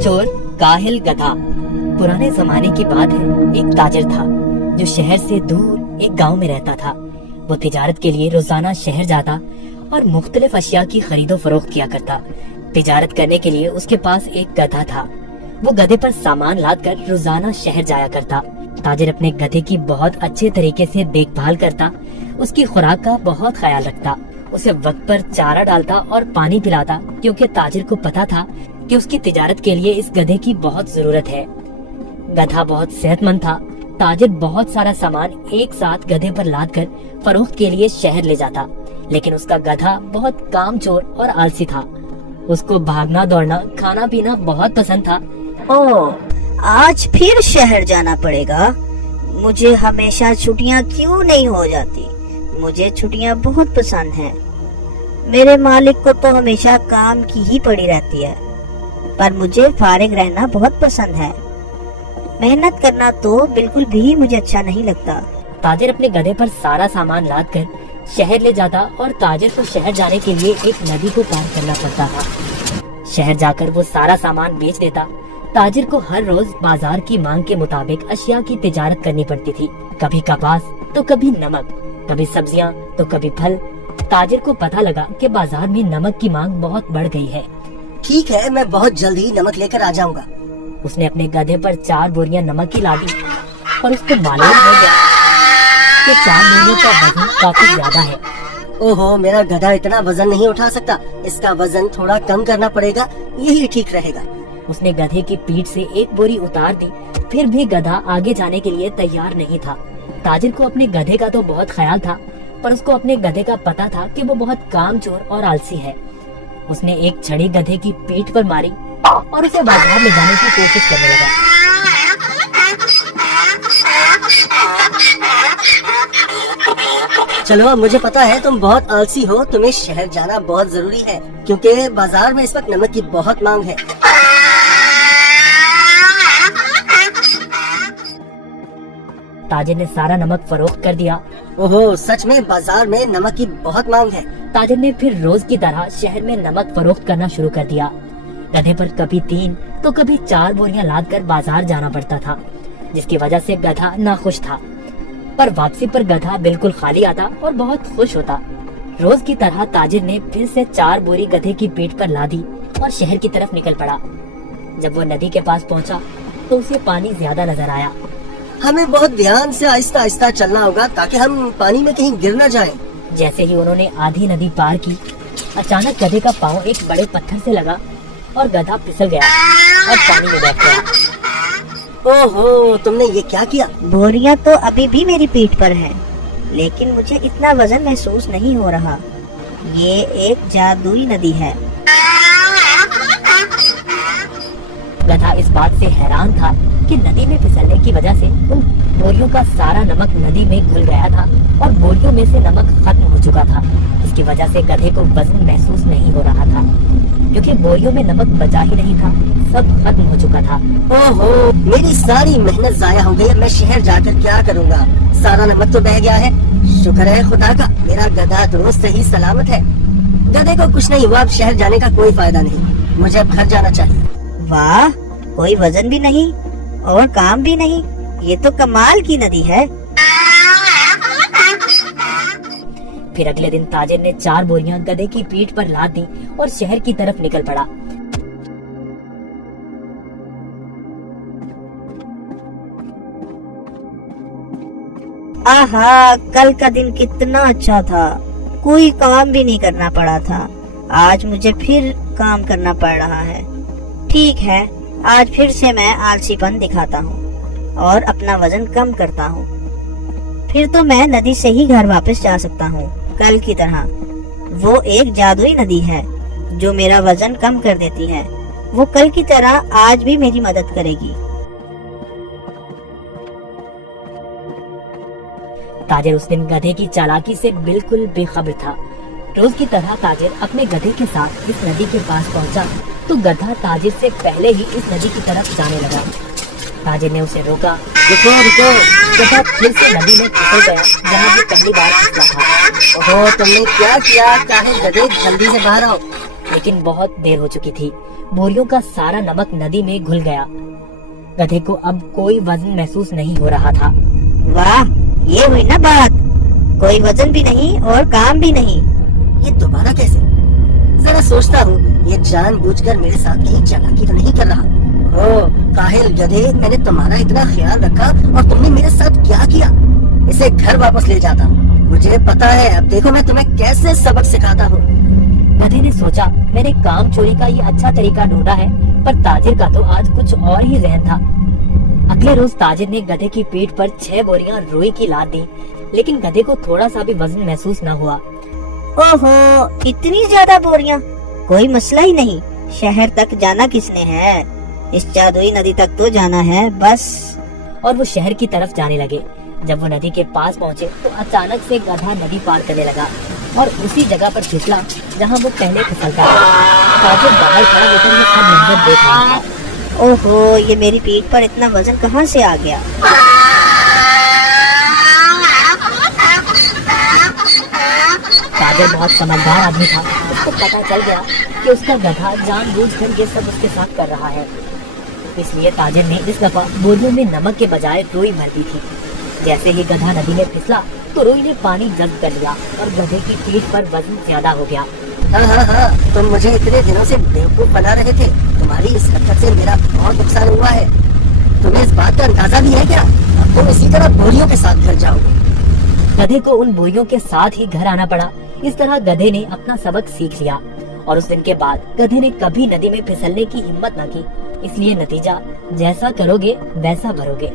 कामचोर काहिल गधा। पुराने जमाने की बात है, एक ताजिर था जो शहर से दूर एक गांव में रहता था। वो तिजारत के लिए रोजाना शहर जाता और मुख्तलिफ अशिया की खरीदो फरोख्त किया करता। तिजारत करने के लिए उसके पास एक गधा था। वो गधे पर सामान लाद कर रोजाना शहर जाया करता। ताजिर अपने गधे की बहुत अच्छे तरीके से देखभाल करता, उसकी खुराक का बहुत ख्याल रखता, उसे वक्त पर चारा डालता और पानी पिलाता, क्योंकि ताजिर को पता था कि उसकी तिजारत के लिए इस गधे की बहुत जरूरत है। गधा बहुत सेहतमंद था। ताजिर बहुत सारा सामान एक साथ गधे पर लाद कर फरोख्त के लिए शहर ले जाता, लेकिन उसका गधा बहुत कामचोर और आलसी था। उसको भागना दौड़ना खाना पीना बहुत पसंद था। ओह, आज फिर शहर जाना पड़ेगा। मुझे हमेशा छुट्टियां क्यों नहीं हो जाती? मुझे छुट्टियां बहुत पसंद हैं। मेरे मालिक को तो हमेशा काम की ही पड़ी रहती है, पर मुझे फारिग रहना बहुत पसंद है। मेहनत करना तो बिल्कुल भी मुझे अच्छा नहीं लगता। ताजिर अपने गधे पर सारा सामान लाद कर शहर ले जाता और ताजिर को शहर जाने के लिए एक नदी को पार करना पड़ता था। शहर जाकर वो सारा सामान बेच देता। ताजिर को हर रोज बाजार की मांग के मुताबिक अशिया की तिजारत करनी पड़ती थी। कभी कपास तो कभी नमक, कभी सब्जियां तो कभी फल। ताजिर को पता लगा कि बाजार में नमक की मांग बहुत बढ़ गई है। ठीक है, मैं बहुत जल्द ही नमक लेकर आ जाऊंगा। उसने अपने गधे पर 4 बोरियां नमक की लादी और उसको मालूम हो गया कि 4 बोरियों का वजन काफी ज्यादा है। ओहो, मेरा गधा इतना वजन नहीं उठा सकता। इसका वजन थोड़ा कम करना पड़ेगा, यही ठीक रहेगा। उसने गधे की पीठ से एक बोरी उतार दी, फिर भी गधा आगे जाने के लिए तैयार नहीं था। ताजिर को अपने गधे का तो बहुत ख्याल था, पर उसको अपने गधे का पता था कि वो बहुत कामचोर और आलसी है। उसने एक छड़ी गधे की पीठ पर मारी और उसे बाजार ले जाने की कोशिश करने लगा। चलो, अब मुझे पता है तुम बहुत आलसी हो। तुम्हें शहर जाना बहुत जरूरी है, क्योंकि बाजार में इस वक्त नमक की बहुत मांग है। ताजिर ने सारा नमक फरोख्त कर दिया। ओहो, सच में बाजार में नमक की बहुत मांग है। ताजिर ने फिर रोज की तरह शहर में नमक फरोख्त करना शुरू कर दिया। गधे पर कभी 3 तो कभी 4 बोरियां लाद कर बाजार जाना पड़ता था, जिसकी वजह से गधा नाखुश था। पर वापसी पर गधा बिल्कुल खाली आता और बहुत खुश होता। रोज की तरह ताजिर ने फिर से 4 बोरी गधे की पीठ पर लादी और शहर की तरफ निकल पड़ा। जब वो नदी के पास पहुंचा तो उसे पानी ज्यादा नजर आया। हमें बहुत ध्यान से आहिस्ता आहिस्ता चलना होगा ताकि हम पानी में कहीं गिर न जाएं। जैसे ही उन्होंने आधी नदी पार की, अचानक गधे का पाँव एक बड़े पत्थर से लगा और गधा फिसल गया और पानी में बैठ गया। ओहो, तुमने ये क्या किया? बोरियां तो अभी भी मेरी पीठ पर हैं, लेकिन मुझे इतना वजन महसूस नहीं हो रहा। ये एक जादुई नदी है। गधा इस बात से हैरान था कि नदी में फिसलने की वजह से उन बोरियों का सारा नमक नदी में घुल गया था और बोरियों में से नमक खत्म हो चुका था। इसकी वजह से गधे को वजन महसूस नहीं हो रहा था, क्योंकि बोरियों में नमक बचा ही नहीं था, सब खत्म हो चुका था। ओहो, मेरी सारी मेहनत जाया हो गई। मैं शहर जाकर क्या करूँगा? सारा नमक तो बह गया है। शुक्र है खुदा का, मेरा गधा तो सही सलामत है। गधे को कुछ नहीं हुआ। अब शहर जाने का कोई फायदा नहीं। मुझे अब घर जाना चाहिए। वाह, कोई वजन भी नहीं और काम भी नहीं। ये तो कमाल की नदी है। फिर अगले दिन ताजिर ने 4 बोरियां गधे की पीठ पर लाद दी और शहर की तरफ निकल पड़ा। आहा, कल का दिन कितना अच्छा था। कोई काम भी नहीं करना पड़ा था। आज मुझे फिर काम करना पड़ रहा है। ठीक है, आज फिर से मैं आलसीपन दिखाता हूँ और अपना वजन कम करता हूँ। फिर तो मैं नदी से ही घर वापस जा सकता हूँ, कल की तरह। वो एक जादुई नदी है जो मेरा वजन कम कर देती है। वो कल की तरह आज भी मेरी मदद करेगी। ताजिर उस दिन गधे की चालाकी से बिल्कुल बेखबर था। रोज की तरह ताजिर अपने गधे के साथ इस नदी के पास पहुंचा तो गधा ताजिर से पहले ही इस नदी की तरफ जाने लगा। ताजिर ने उसे रोका। रुको रुको। गधा फिर से नदी में फिसल गया जहाँ वो पहली बार फिसला था। ओहो, तुमने क्या किया? चाहे गधे, जल्दी से बाहर आओ। लेकिन बहुत देर हो चुकी थी। बोरियों का सारा नमक नदी में घुल गया। गधे को अब कोई वजन महसूस नहीं हो रहा था। वाह, ये हुई ना बात। कोई वजन भी नहीं और काम भी नहीं। ये दोबारा कैसे? जरा सोचता हूँ, ये जानबूझकर मेरे साथ कहीं चालाकी तो नहीं कर रहा। ओ काहिल गधे, मैंने तुम्हारा इतना ख्याल रखा और तुमने मेरे साथ क्या किया? इसे घर वापस ले जाता हूँ। मुझे पता है, अब देखो मैं तुम्हें कैसे सबक सिखाता हूँ। गधे ने सोचा, मैंने काम चोरी का ये अच्छा तरीका ढूंढा है, पर ताजिर का तो आज कुछ और ही जहन था। अगले रोज ताजिर ने गधे की पीठ पर 6 बोरियां रुई की लाद दी, लेकिन गधे को थोड़ा सा भी वजन महसूस न हुआ। ओहो, इतनी ज्यादा बोरियां? कोई मसला ही नहीं। शहर तक जाना किसने है? इस जादुई नदी तक तो जाना है बस। और वो शहर की तरफ जाने लगे। जब वो नदी के पास पहुँचे तो अचानक से गधा नदी पार करने लगा और उसी जगह पर फिसला जहाँ वो पहले फिसलता था। ताजिर बाहर खड़ा होकर ये सब मंजर देख रहा था। ओहो, ये मेरी पीठ पर इतना वजन कहाँ से आ गया? ताजिर बहुत समझदार आदमी था। उसको पता चल गया कि उसका गधा जानबूझकर ये सब उसके साथ कर रहा है। इसलिए ताजिर ने इस दफा बोरियों में नमक के बजाय रुई भर दी थी। जैसे ही गधा नदी में फिसला तो रुई ने पानी जब्त कर लिया और गधे की पीठ पर वजन ज्यादा हो गया। हाँ, तुम मुझे इतने दिनों से बेवकूफ बना रहे थे। तुम्हारी इस हरकत से मेरा बहुत नुकसान हुआ है। तुम्हें इस बात का अंदाजा भी है क्या? अब तुम इसी तरह बोरियों के साथ घर जाओगे। गधे को उन बोरियों के साथ ही घर आना पड़ा। इस तरह गधे ने अपना सबक सीख लिया और उस दिन के बाद गधे ने कभी नदी में फिसलने की हिम्मत न की। इसलिए नतीजा, जैसा करोगे वैसा भरोगे।